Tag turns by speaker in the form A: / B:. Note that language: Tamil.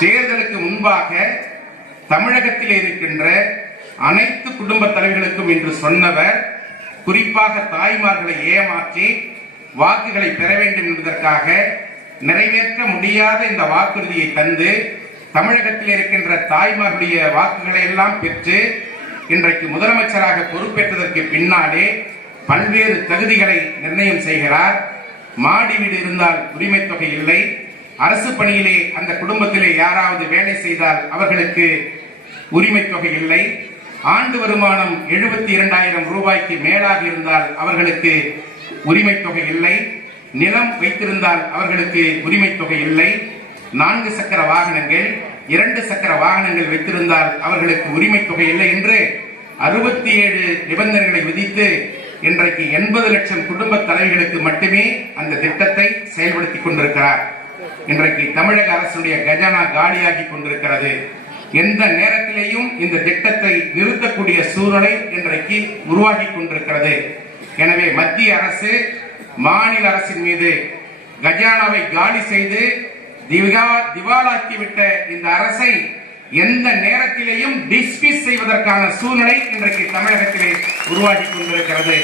A: தேர்தலுக்கு முன்பாக தமிழகத்தில் இருக்கின்ற அனைத்து குடும்ப தலைவர்களுக்கும் என்று சொன்னவர் குறிப்பாக தாய்மார்களை ஏமாற்றி வாக்குகளை பெற வேண்டும் என்பதற்காக நிறைவேற்ற முடியாத இந்த வாக்குறுதியை தந்து தமிழகத்தில் இருக்கின்ற தாய்மார்களுடைய வாக்குகளை எல்லாம் பெற்று இன்றைக்கு முதலமைச்சராக பொறுப்பேற்றதற்கு பின்னாலே பல்வேறு தகுதிகளை நிர்ணயம் செய்கிறார். மாடி வீடு இருந்தால் உரிமை தொகை இல்லை. அரசு பணியிலே அந்த குடும்பத்திலே யாராவது வேலை செய்தால் அவர்களுக்கு உரிமை தொகை இல்லை. ஆண்டு வருமானம் எழுபத்தி இரண்டாயிரம் ரூபாய்க்கு மேலாக இருந்தால் அவர்களுக்கு உரிமை தொகை இல்லை. நிலம் வைத்திருந்தால் அவர்களுக்கு உரிமை தொகை இல்லை. நான்கு சக்கர வாகனங்கள் இரண்டு சக்கர வாகனங்கள் வைத்திருந்தால் அவர்களுக்கு உரிமை தொகை இல்லை என்று அறுபத்தி ஏழு நிபந்தனைகளை விதித்து இன்றைக்கு எண்பது லட்சம் குடும்ப தலைவர்களுக்கு மட்டுமே அந்த திட்டத்தை செயல்படுத்திக் கொண்டிருக்கிறார். இன்றைக்கு தமிழக அரசுடைய கஜானா காலியாகி கொண்டிருக்கிறது. எந்த நேரத்திலேயும் இந்த திட்டத்தை நிறுத்தக்கூடிய சூழலை இன்றைக்கு உருவாகி கொண்டிருக்கிறது. எனவே மத்திய அரசு மாநில அரசின் மீது கஜானாவை காலி செய்து திவாலாக்கிவிட்ட இந்த அரசை எந்த நேரத்திலேயும் டிஸ்மிஸ் செய்வதற்கான சூழ்நிலை இன்றைக்கு தமிழகத்திலே உருவாகி கொண்டிருக்கிறது.